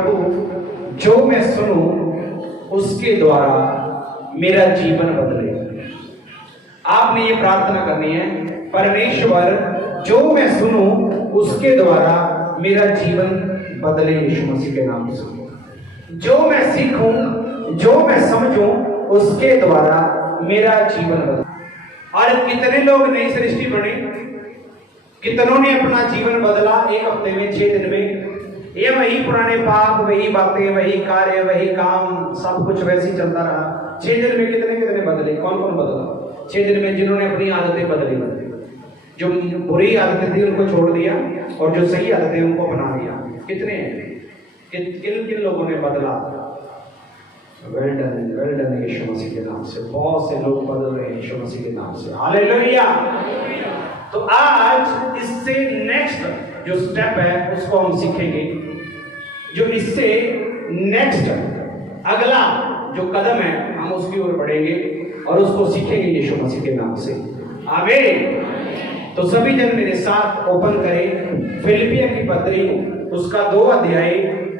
प्रभु जो मैं सुनूं उसके द्वारा मेरा जीवन बदले। आपने ये प्रार्थना करनी है, परमेश्वर जो मैं सुनूं उसके द्वारा मेरा जीवन बदले यीशु मसीह के नाम से। जो मैं सीखूं, जो मैं समझूं उसके द्वारा मेरा जीवन बदले। और कितने लोग नई सृष्टि बने, कितनों ने अपना जीवन बदला 1 हफ्ते में, 6 दिन में। ये वही पुराने पाप, वही बातें, वही कार्य, वही काम, सब कुछ वैसे ही चलता रहा। 6 दिन में कितने कितने बदले? कौन कौन बदला 6 दिन में? जिन्होंने अपनी आदतें बदली, जो बुरी आदतें थी उनको छोड़ दिया और जो सही आदतें उनको अपना लिया। कितने हैं? किन किन लोगों ने बदला? वेल डन यीशु मसीह के नाम से। बहुत से लोग बदल रहे हैं यीशु मसीह के नाम से। हालेलुया। तो आज इससे नेक्स्ट जो स्टेप है उसको हम सीखेंगे, जो इससे नेक्स्ट अगला जो कदम है हम उसकी ओर बढ़ेंगे और उसको सीखेंगे यीशु मसीह के नाम से। आमीन। तो सभी जन मेरे साथ ओपन करें फिलिपियों की पत्री, उसका 2 अध्याय,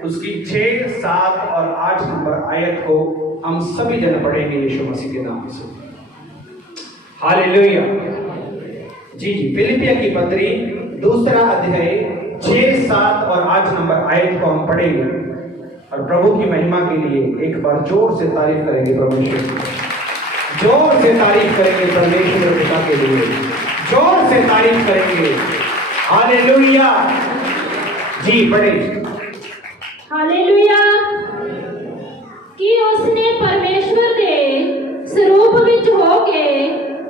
उसकी 6, 7 और 8 नंबर आयत को हम सभी जन पढ़ेंगे यीशु मसीह के नाम से। हालेलुया। जी, फिलिपियों की पत्री 2 अध्याय 6, 7 और 8 नंबर आयत को हम पढ़ेंगे और प्रभु की महिमा के लिए एक बार जोर से तारीफ करेंगे। परमेश्वर जोर से तारीफ करेंगे, परमेश्वर पिता के लिए जोर से तारीफ करेंगे। हालेलुया। जी पढ़े। हालेलुया। कि उसने परमेश्वर दे स्वरूप विच होके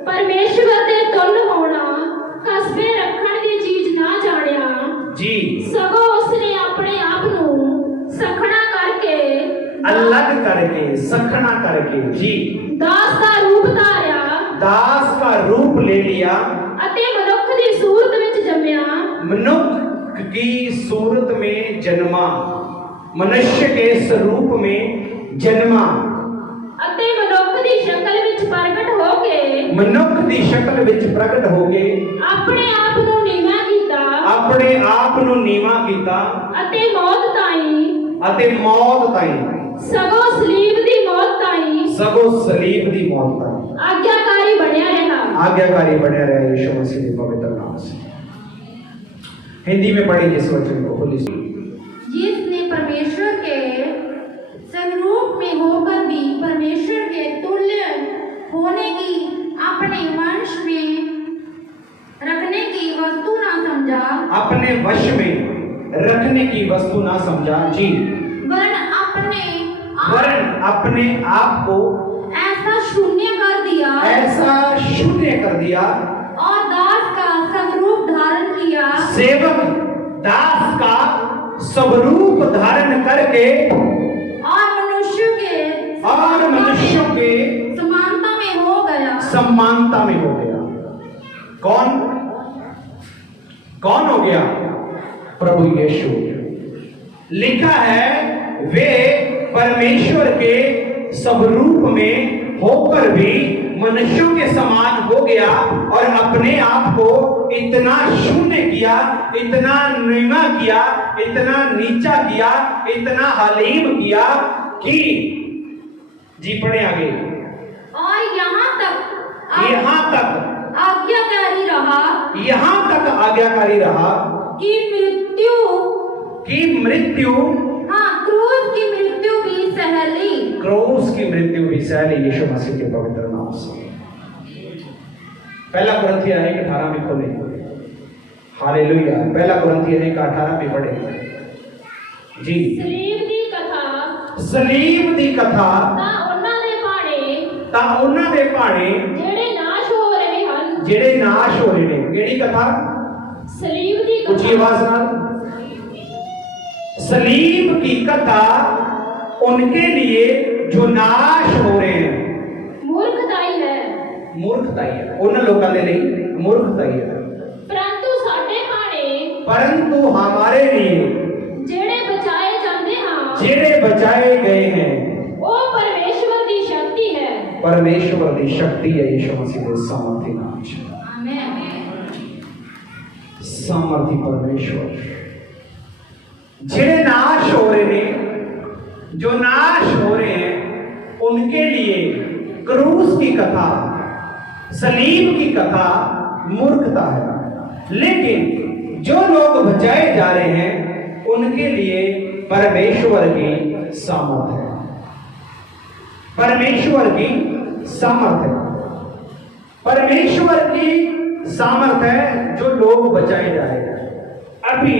परमेश्वर दे तुल होना कस्बे रखण दी चीज ना जानिया जी, सगों उसने अपने आप नू सखना करके, अलग करके, सखना करके जी, दास का रूप धारिया, दास का रूप ले लिया, अते मनुख दी सूरत विच जम्मिया, मनुख की सूरत में जन्मा, मनुष्य के स्वरूप में जन्मा, अते मनुख दी शक्ल विच प्रगट होके, मनुख दी शक्ल विच प्रगट होके अपने आप नू नीवा कीता, अपने आप नू नीवा कीता, अते मौत ताईं सगों सलीब दी मौत ताईं, सगों सलीब दी मौत ताईं आज्ञाकारी बनया रहा यीशु मसीह के पवित्र नाम से। हिंदी में पढ़िए इस वचन को, बोलिए। जिसने परमेश्वर के स्वरूप में होकर भी परमेश्वर के तुल्य होने की अपने वंश में रखने की वस्तु ना समझा, अपने वश में रखने की वस्तु ना समझा जी, वरन अपने आप को ऐसा शून्य कर दिया और दास का स्वरूप धारण किया, सेवक दास का स्वरूप धारण करके और मनुष्यों के समानता में हो गया। कौन हो गया? प्रभु यीशु। लिखा है वे परमेश्वर के स्वरूप में होकर भी मनुष्यों के समान हो गया और अपने आप को इतना शून्य किया, इतना नीवा किया, इतना नीचा किया, इतना हलीम किया कि जी पढ़े आगे। और यहाँ तक आज्ञाकारी रहा कि मृत्यु क्रूस की मृत्यु भी सहली यीशु मसीह के पवित्र नाम से। पहला कुरिन्थियों 1:18 में खोले। हालेलुया। पहला कुरिन्थियों 1:18 में पढ़े जी। सलीब दी कथा ता ਉਹਨਾਂ ਦੇ ਭਾਣੇ ਜਿਹੜੇ ਨਾਸ਼ ਹੋ ਰਹੇ ਨੇ। ਕਿਹੜੀ ਕਥਾ? सलीब की कथा। ऊंची आवाज नाल। सलीब की कथा उनके लिए जो नाश हो रहे हैं। मूर्खताई है उन लोगों के लिए मूर्खताई है। परंतु हमारे लिए जेड़े बचाए गए हैं वो परमेश्वर की शक्ति है यीशु मसीह के सामर्थी नाम से। आमीन। सामर्थी परमेश्वर जिन्हें नाश हो रहे हैं, जो नाश हो रहे हैं, उनके लिए क्रूस की कथा, सलीब की कथा मूर्खता है। लेकिन जो लोग बचाए जा रहे हैं उनके लिए परमेश्वर की सामर्थ है, परमेश्वर की सामर्थ है, परमेश्वर की सामर्थ है जो लोग बचाए जा रहे हैं। अभी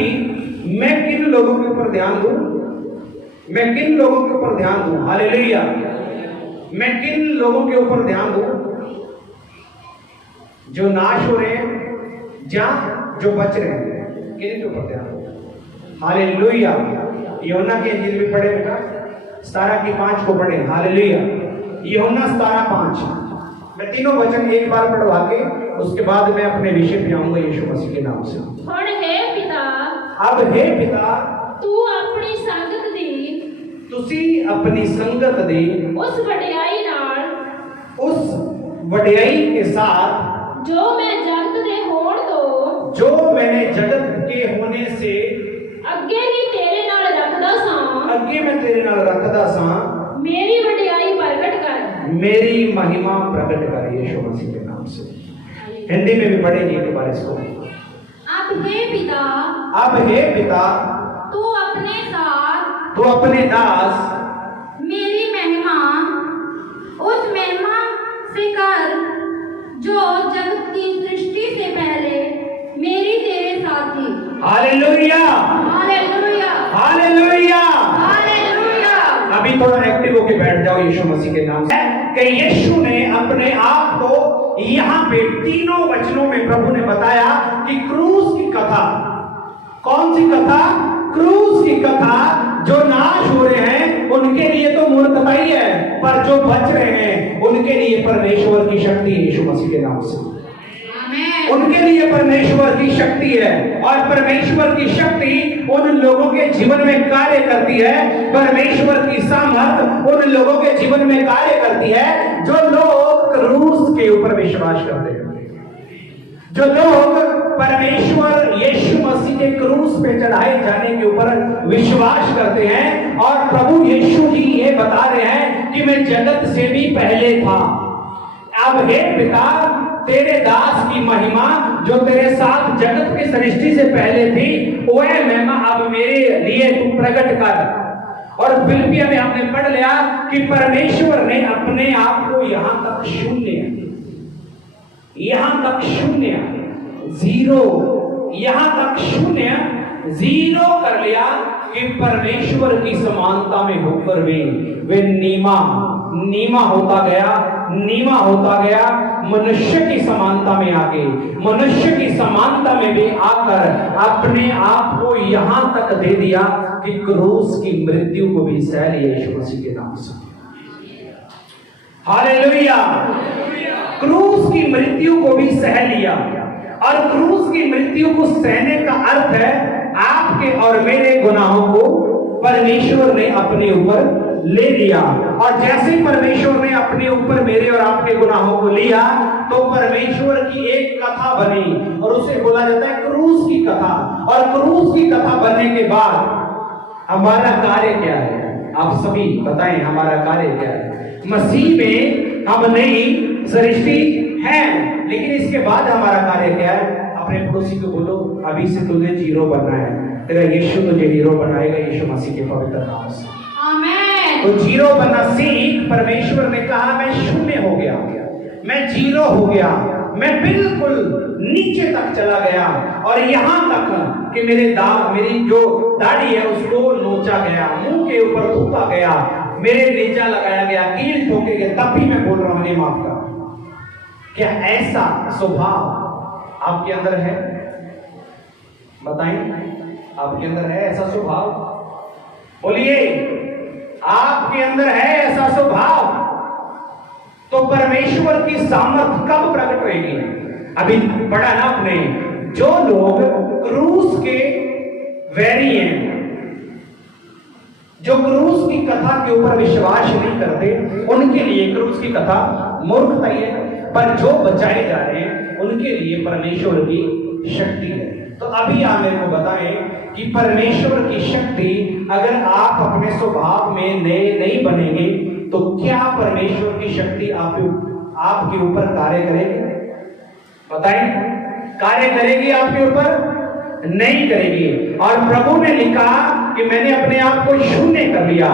मैं किन लोगों के ऊपर ध्यान दूं? मैं किन लोगों के ऊपर ध्यान दूं? हालेलुया। मैं किन लोगों के ऊपर ध्यान दूं? जो नाश हो रहे हैं या जो बच रहे हैं, किन के ऊपर ध्यान दूं? हालेलुया। यूहन्ना के इंजील में पढ़े बेटा, 17:5 को पढ़े। हालेलुया। यूहन्ना 17:5। मैं तीनों वचन एक बार पढ़वा के उसके बाद मैं अपने विषय पे आऊंगा यीशु मसीह के नाम से। ਹੁਣ हे पिता, अब हे पिता, तू अपनी संगत दी तुसी अपनी संगत दी उस वडियाई नाल, उस वडियाई के साथ जो मैं जगत दे होण तो जो मैंने जगत के होने से अगे ही तेरे नाल रखदा सां, अगे मैं तेरे नाल रखदा सां, मेरी वडियाई प्रगट कर, मेरी महिमा प्रकट कर, यीशु मसीह के नाम से। हिंदी में भी पढ़ेंगे एक बार इसको। अब हे पिता, अब हे पिता, तू अपने साथ तू अपने दास मेरी महिमा उस महिमा से कर जो जगत की सृष्टि से पहले मेरी तेरे साथ थी। Hallelujah, hallelujah, hallelujah, hallelujah. अभी थोड़ा एक्टिव होके बैठ जाओ यीशु मसीह के नाम से। कि यीशु ने अपने आप को यहाँ पे तीनों वचनों में प्रभु ने बताया कि क्रूस की कथा, कौन सी कथा? क्रूस की कथा। जो नाश हो रहे हैं उनके लिए तो मूर्खता ही है, पर जो बच रहे हैं उनके लिए परमेश्वर की शक्ति है यीशु मसीह के नाम से। उनके लिए परमेश्वर की शक्ति है, और परमेश्वर की शक्ति उन लोगों के जीवन में कार्य करती है। परमेश्वर की सामर्थ उन लोगों के जीवन में कार्य करती है जो लोग क्रूस के ऊपर विश्वास करते हैं, जो लोग परमेश्वर यीशु मसीह के क्रूस पे चढ़ाए जाने के ऊपर विश्वास करते हैं। और प्रभु यीशु जी ये बता रहे हैं कि मैं जगत से भी पहले था। अब हे पिता, तेरे दास की महिमा जो तेरे साथ जगत की सृष्टि से पहले थी, वह महिमा अब मेरे लिए तू प्रकट कर। और फिलिपिया में हमने पढ़ लिया कि परमेश्वर ने अपने आप को यहां तक शून्य, यहां तक शून्य, जीरो, यहां तक शून्य, जीरो कर लिया कि परमेश्वर की समानता में होकर भी वे नीमा होता गया, नीमा होता गया, मनुष्य की समानता में आके, मनुष्य की समानता में भी आकर अपने आप को यहां तक दे दिया कि क्रूस की मृत्यु को भी सह लिया यीशु मसीह के नाम से। हालेलुया। क्रूस की मृत्यु को भी सह लिया, और क्रूस की मृत्यु को सहने का अर्थ है आपके और मेरे गुनाहों को परमेश्वर ने अपने ऊपर ले लिया। और जैसे ही परमेश्वर ने अपने ऊपर मेरे और आपके गुनाहों को लिया, तो परमेश्वर की एक कथा बनी, और उसे बोला जाता है क्रूस की कथा। और क्रूस की कथा बनने के बाद हमारा कार्य क्या है? आप सभी बताएं, हमारा कार्य क्या है? मसीह में हम नई सृष्टि है, लेकिन इसके बाद हमारा कार्य क्या है? अपने पड़ोसी को बोलो, अभी से तुझे जीरो बनना है, तेरा यीशु तुझे हीरो बनाएगा यीशु मसीह के पवित्र नाम से। आमीन। तो जीरो बनना सीख। परमेश्वर ने कहा मैं शून्य हो गया, मैं जीरो हो गया, मैं बिल्कुल नीचे तक चला गया, और यहां तक कि मेरी जो दाढ़ी है उसको नोचा गया, मुंह के ऊपर थूका गया, मेरे नीचा लगाया गया, कील ठोके गए, तब भी मैं बोल रहा हूं माफ कर। क्या ऐसा स्वभाव आपके अंदर है? बताएं, आपके अंदर है ऐसा स्वभाव? बोलिए, आपके अंदर है ऐसा स्वभाव? तो परमेश्वर की सामर्थ कब प्रकट होगी? अभी पढ़ा ना आपने, जो लोग क्रूस के वैरी हैं, जो क्रूस की कथा के ऊपर विश्वास नहीं करते, उनके लिए क्रूस की कथा मूर्खता है। पर जो बचाए जा रहे हैं उनके लिए परमेश्वर की शक्ति है। तो अभी आप मेरे को बताएं कि परमेश्वर की शक्ति अगर आप अपने स्वभाव में नए नहीं बनेंगे तो क्या परमेश्वर की शक्ति आपके ऊपर कार्य करेगी? बताएं, कार्य करेगी आपके ऊपर? नहीं करेगी। और प्रभु ने लिखा कि मैंने अपने आप को शून्य कर लिया,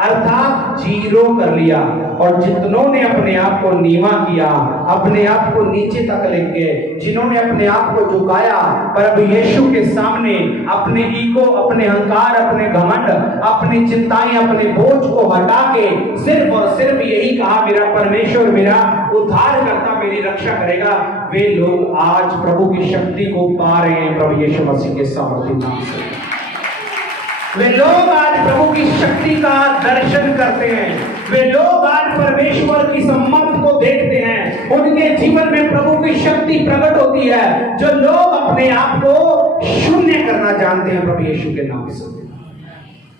अर्थात जीरो कर लिया, और जितनों ने अपने आप को नीवा किया, अपने आप को नीचे तक लेके, जिन्होंने अपने आप को झुकाया प्रभु यीशु के सामने, अपने ईगो, अपने अहंकार, अपने घमंड, अपनी चिंताएं, अपने बोझ को हटा के सिर्फ और सिर्फ यही कहा मेरा परमेश्वर मेरा उद्धार करता, मेरी रक्षा करेगा, वे लोग आज प्रभु की शक्ति को पा रहे हैं प्रभु यीशु मसीह के सामर्थ्य नाम से। वे लोग आज प्रभु की शक्ति का दर्शन करते हैं, वे लोग आज परमेश्वर की सम्मत को देखते हैं, उनके जीवन में प्रभु की शक्ति प्रकट होती है। जो लोग अपने आप को शून्य करना जानते हैं प्रभु यीशु के नाम से।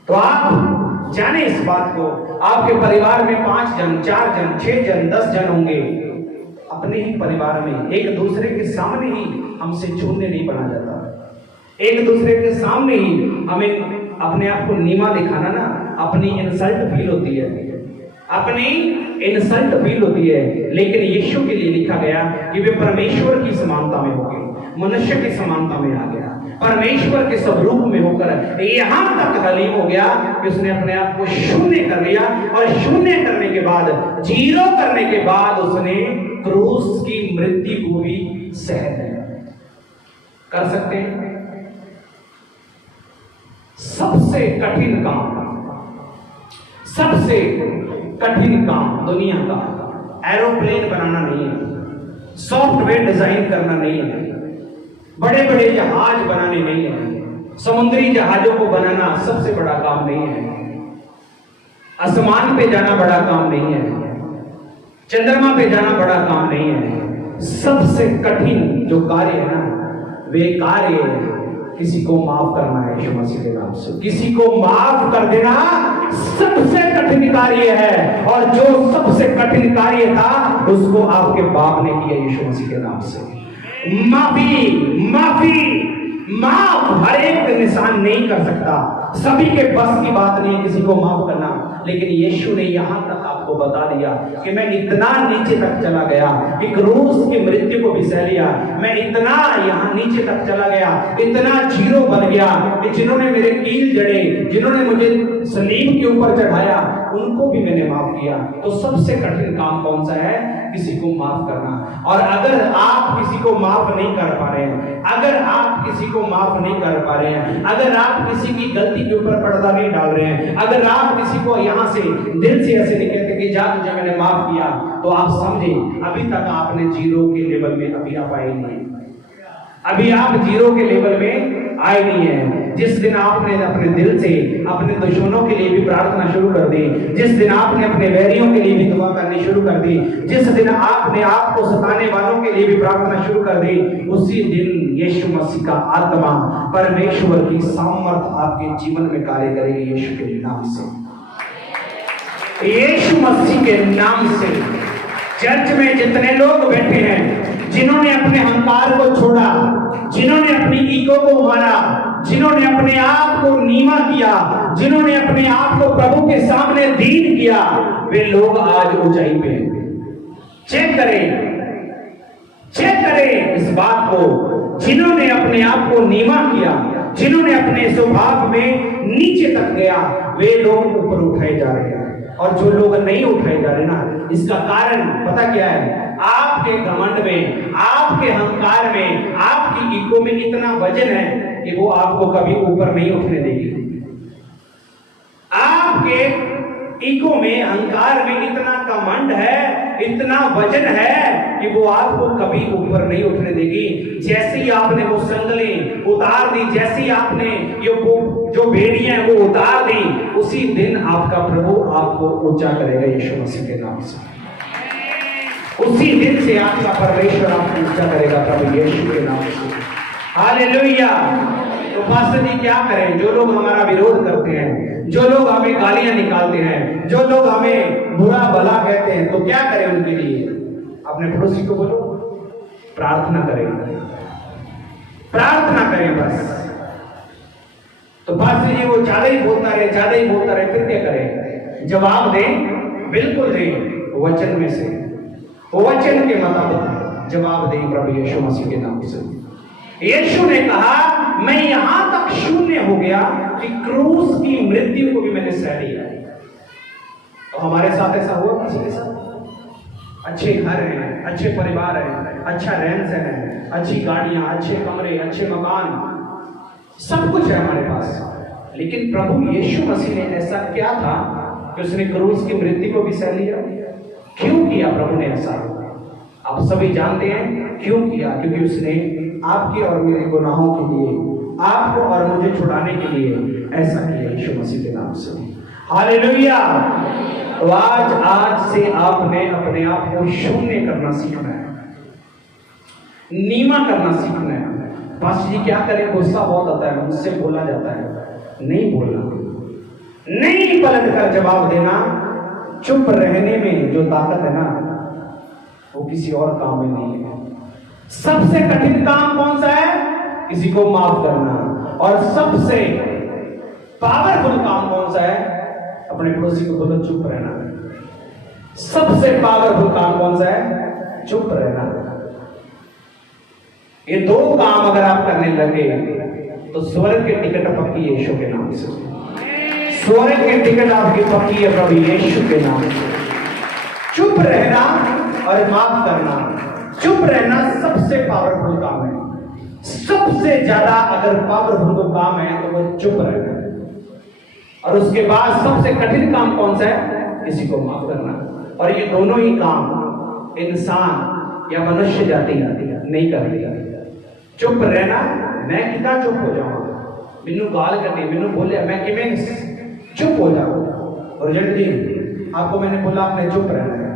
तो आप जाने इस बात को, आपके परिवार में 5 जन, 4 जन, 6 जन, 10 जन होंगे, अपने ही परिवार में एक दूसरे के सामने ही हमसे शून्य नहीं बना जाता। एक दूसरे के सामने ही हमें अपने आप को नीवा दिखाना ना, अपनी इंसल्ट फील होती है, अपनी इंसल्ट फील होती है। लेकिन यीशु के लिए लिखा गया कि वे परमेश्वर की समानता में हो गए, मनुष्य की समानता में आ गया, परमेश्वर के स्वरूप में होकर यहां तक हलीम हो गया कि उसने अपने आप को शून्य कर लिया, और शून्य करने के बाद, जीरो करने के बाद उसने क्रूस की मृत्यु को भी सह लिया। कर सकते हैं? सबसे कठिन काम, सबसे कठिन काम दुनिया का एरोप्लेन बनाना नहीं है, सॉफ्टवेयर डिजाइन करना नहीं है, बड़े बड़े जहाज बनाने नहीं है, समुद्री जहाजों को बनाना सबसे बड़ा काम नहीं है, आसमान पे जाना बड़ा काम नहीं है, चंद्रमा पे जाना बड़ा काम नहीं है। सबसे कठिन जो कार्य है ना, वे कार्य किसी को माफ करना है यीशु मसीह के नाम से। किसी को माफ कर देना सबसे कठिन कार्य है, और जो सबसे कठिन कार्य था उसको आपके बाप ने किया यीशु मसीह के नाम से। माफी, माफी, माफ हर एक इंसान नहीं कर सकता, सभी के बस की बात नहीं है किसी को माफ करना। लेकिन यीशु ने यहां तक आपको बता दिया कि मैं इतना नीचे तक चला गया कि क्रूस की मृत्यु को भी सह लिया, मैं इतना यहां नीचे तक चला गया, इतना जीरो बन गया कि जिन्होंने मेरे कील जड़े, जिन्होंने मुझे सलीब के ऊपर चढ़ाया, उनको भी मैंने माफ किया। तो सबसे कठिन काम कौन सा है? किसी को माफ करना। और अगर आप किसी को माफ नहीं कर पा रहे हैं, अगर आप किसी को माफ नहीं कर पा रहे हैं, अगर आप किसी की गलती के ऊपर पर्दा नहीं डाल रहे हैं, अगर आप किसी को यहां से दिल से ऐसे नहीं कहते कि जा तुझे मैंने माफ किया, तो आप समझे अभी तक आपने जीरो के लेवल में अभी आप आए नहीं, अभी आप जीरो के लेवल में आए नहीं है। जिस दिन आपने अपने दिल से अपने दुश्मनों के लिए भी प्रार्थना शुरू कर दी, जिस दिन आपने अपने वैरियों के लिए भी दुआ करनी शुरू कर दी, जिस दिन आपने आपको सताने वालों के लिए भी प्रार्थना शुरू कर दी, उसी दिन यीशु मसीह का आत्मा, परमेश्वर की सामर्थ आपके जीवन में कार्य करेगी यीशु के नाम से, यीशु मसीह के नाम से। चर्च में जितने लोग बैठे हैं, जिन्होंने अपने अहंकार को छोड़ा, जिन्होंने अपनी ईगो को मारा, जिन्होंने अपने आप को नीवा किया, जिन्होंने अपने आप को प्रभु के सामने दीन किया, वे लोग आज ऊंचाई पे हैं। चेक करें इस बात को। जिन्होंने अपने आप को नीवा किया, जिन्होंने अपने स्वभाव में नीचे तक गया, वे लोग ऊपर उठाए जा रहे हैं। और जो लोग नहीं उठाए जा रहे ना, इसका कारण पता क्या है? आपके घमंड में, आपके अहंकार में, आपकी ईगो में इतना वजन है कि वो आपको कभी ऊपर नहीं उठने देगी। आपके ईगो में, अहंकार में इतना घमंड है, इतना वजन है कि वो आपको कभी ऊपर नहीं उठने देगी। जैसे ही आपने वो संगलें उतार दी, जैसे ही आपने ये वो जो बेड़ियां वो उतार दी, उसी दिन आपका प्रभु आपको ऊंचा करेगा यीशु मसीह के नाम से। उसी दिन से आपका परमेश्वर आपको ऊंचा करेगा प्रभु यीशु के नाम से। हालेलुया। तो पास्टर जी क्या करें? जो लोग हमारा विरोध करते हैं, जो लोग हमें गालियां निकालते हैं, जो लोग हमें बुरा भला कहते हैं, तो क्या करें उनके लिए? अपने पड़ोसी को बोलो, प्रार्थना करें, प्रार्थना करें बस। तो पास्टर जी वो ज्यादा ही बोलता रहे, फिर क्या करें? जवाब दें, बिल्कुल दें, वचन में से, वचन के मुताबिक जवाब दें प्रभु यीशु मसीह के नाम से। यीशु ने कहा मैं यहां तक शून्य हो गया कि क्रूस की मृत्यु को भी मैंने सह लिया। तो हमारे साथ ऐसा हुआ किसी के साथ? अच्छे घर हैं, अच्छे परिवार हैं, अच्छा रहन सहन है, अच्छी गाड़ियां, अच्छे कमरे, अच्छे मकान, सब कुछ है हमारे पास, लेकिन प्रभु यीशु मसीह ने ऐसा क्या था कि उसने क्रूस की मृत्यु को भी सह लिया? क्यों किया प्रभु ने ऐसा? आप सभी जानते हैं क्यों किया? क्योंकि उसने आपके और मेरे गुनाहों के लिए, आपको और मुझे छुड़ाने के लिए ऐसा किया यीशु मसीह के नाम से। हालेलुया। तो आज से आपने अपने आप को शून्य करना सीखना है, नीमा करना सीखना है। पास्टर जी क्या करें? गुस्सा बहुत आता है, मुझसे बोला जाता है। नहीं बोलना, नहीं पलट कर जवाब देना। चुप रहने में जो ताकत है ना, वो किसी और काम में नहीं है। सबसे कठिन काम कौन सा है? किसी को माफ करना। और सबसे पावरफुल काम कौन सा है? अपने पड़ोसी को बोलो चुप रहना। सबसे पावरफुल काम कौन सा है? चुप रहना। ये दो काम अगर आप करने लगे तो स्वर्ग की टिकट पक्की यीशु के नाम से। स्वर्ग की टिकट आपकी पक्की है प्रभु यीशु के नाम से। चुप रहना और माफ करना। चुप रहना सबसे पावरफुल काम है। सबसे ज्यादा अगर पावरफुल को काम है तो वो चुप रहना। और उसके बाद सबसे कठिन काम कौन सा है? किसी को माफ करना। और ये दोनों ही काम इंसान या मनुष्य जाति नहीं कर लिया। चुप रहना, मैं कितना चुप हो जाऊं? मैनू गाल करनी, मैनू बोले, मैं किमें चुप हो जाऊं? और जट जी आपको मैंने बोला आपने चुप रहना है,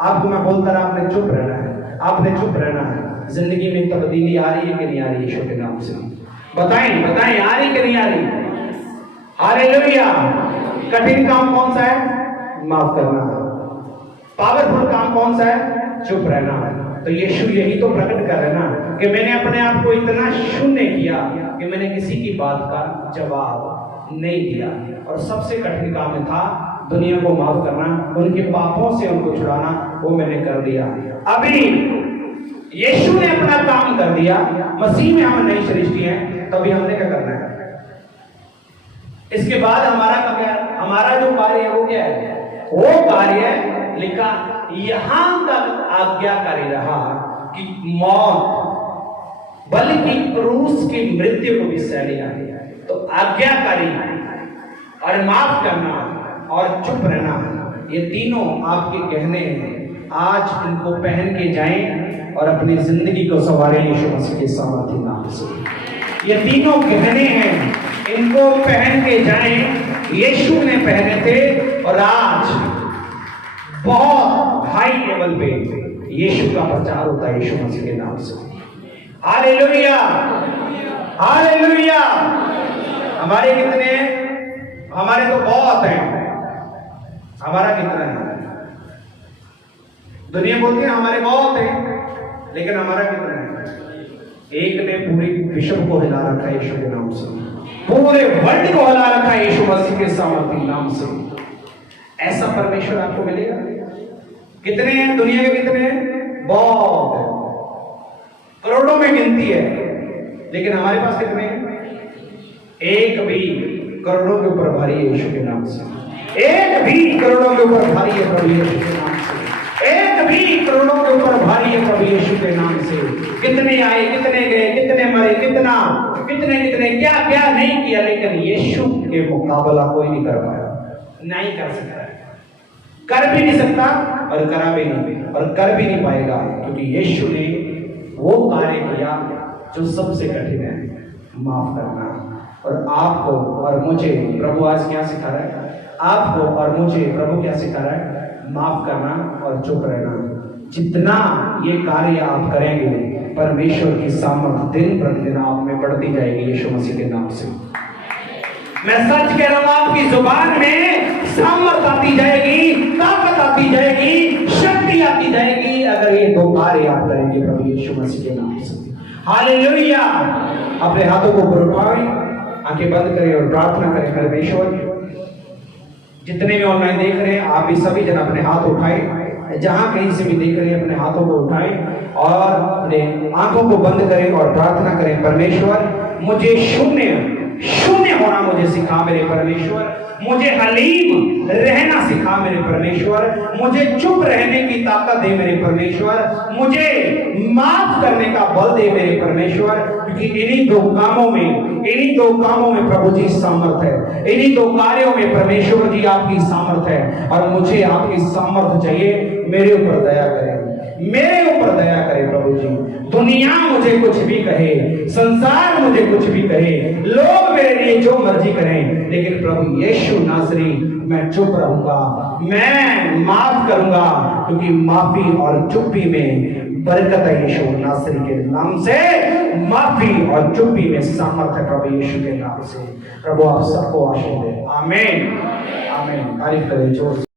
आपको मैं बोलता रहा आपने चुप रहना है, आपने चुप रहना है। जिंदगी में तब्दीली आ रही है कि नहीं आ रही? यीशु के नाम से बताएं, बताएं आ रही कि नहीं आ रही? हालेलुया। कठिन काम कौन सा है? माफ करना। पावरफुल काम कौन सा है? चुप रहना। तो यीशु यही तो प्रकट कर रहे हैं ना कि मैंने अपने आप को इतना शून्य किया कि मैंने किसी की बात का जवाब नहीं दिया। और सबसे कठिन काम था दुनिया को माफ करना, उनके पापों से उनको छुड़ाना, वो मैंने कर दिया। अभी यीशु ने अपना काम कर दिया, मसीह में हम नई सृष्टि हैं, तभी हमने क्या करना है? इसके बाद हमारा जो कार्य है वो क्या है? वो कार्य लिखा यहां तक आज्ञाकारी रहा कि मौत बल्कि क्रूस की मृत्यु को भी सह लिया। तो आज्ञाकारी और माफ करना और चुप रहना, ये तीनों आपके गहने हैं। आज इनको पहन के जाएं और अपनी जिंदगी को संवारें यीशु मसीह के सामर्थ्य नाम से। ये तीनों गहने हैं, इनको पहन के जाएं। यीशु ने पहने थे और आज बहुत हाई लेवल पे यीशु का प्रचार होता है यीशु मसीह के नाम से। Hallelujah, hallelujah. हमारे कितने हैं? हमारे तो बहुत हैं। हमारा कितना है? दुनिया बोलती है हमारे बहुत हैं, लेकिन हमारा कितना है? एक ने पूरी विश्व को हिला रखा है यीशु के नाम से, पूरे वर्ल्ड को हिला रखा है यीशु मसीह के सामर्थ्य नाम से। ऐसा परमेश्वर आपको मिलेगा? कितने हैं दुनिया के? कितने हैं? बहुत है, करोड़ों में गिनती है, लेकिन हमारे पास कितने हैं? एक भी करोड़ों के ऊपर भारी है यीशु के नाम से। एक भी करोड़ों के ऊपर भारी है प्रभु यीशु के नाम से। एक भी करोड़ों के ऊपर भारी है प्रभु यीशु के नाम से। कितने आए, कितने गए, कितने मरे, कितना कितने कितने क्या क्या नहीं किया, लेकिन यीशु के मुकाबला कोई नहीं कर पाया, नहीं कर सकता, कर भी नहीं सकता और करा भी नहीं, और कर भी नहीं पाएगा, क्योंकि यीशु ने वो कार्य किया जो सबसे कठिन है, माफ करना। और आपको और मुझे प्रभु आज क्या सिखा रहा है? आपको और मुझे प्रभु क्या सिखा रहा है? माफ करना और चुप रहना। जितना ये कार्य आप करेंगे, परमेश्वर की सामर्थ दिन प्रतिदिन आप में बढ़ती जाएगी यीशु मसीह के नाम से। मैं सच कह रहा हूं, आपकी जुबान में सामर्थ आती जाएगी, ताकत आती जाएगी, शक्ति आती जाएगी, अगर ये दो कार्य आप करेंगे प्रभु यीशु मसीह के नाम से। हालेलुया। अपने हाथों को ऊपर उठाएं, आंखें बंद करें और प्रार्थना करें परमेश्वर। जितने भी ऑनलाइन देख रहे हैं आप भी सभी जन अपने हाथ उठाएं, जहां कहीं से भी देख रहे हैं अपने हाथों को उठाएं और अपने आंखों को बंद करें और प्रार्थना करें परमेश्वर मुझे शून्य होना मुझे सिखा मेरे परमेश्वर, मुझे हलीम रहना सिखा मेरे परमेश्वर, मुझे चुप रहने की ताकत दे मेरे परमेश्वर, मुझे माफ करने का बल दे मेरे परमेश्वर, क्योंकि इन्हीं दो कामों में प्रभु जी सामर्थ है, इन्हीं दो कार्यों में परमेश्वर जी आपकी सामर्थ है और मुझे आपकी सामर्थ चाहिए। मेरे ऊपर दया करें, मेरे ऊपर दया करे प्रभु जी। दुनिया मुझे कुछ भी कहे, संसार मुझे कुछ भी कहे, लोग मेरे लिए जो मर्जी करें, लेकिन प्रभु यीशु नासरी मैं चुप रहूंगा, मैं माफ करूंगा, क्योंकि माफी और चुप्पी में बरकत है। यीशु नासरी के नाम से माफी और चुप्पी में सामर्थ है प्रभु यीशु के नाम से। प्रभु आप सबको आशीष दे। आमीन आमीन। तारीफ करें जोर से।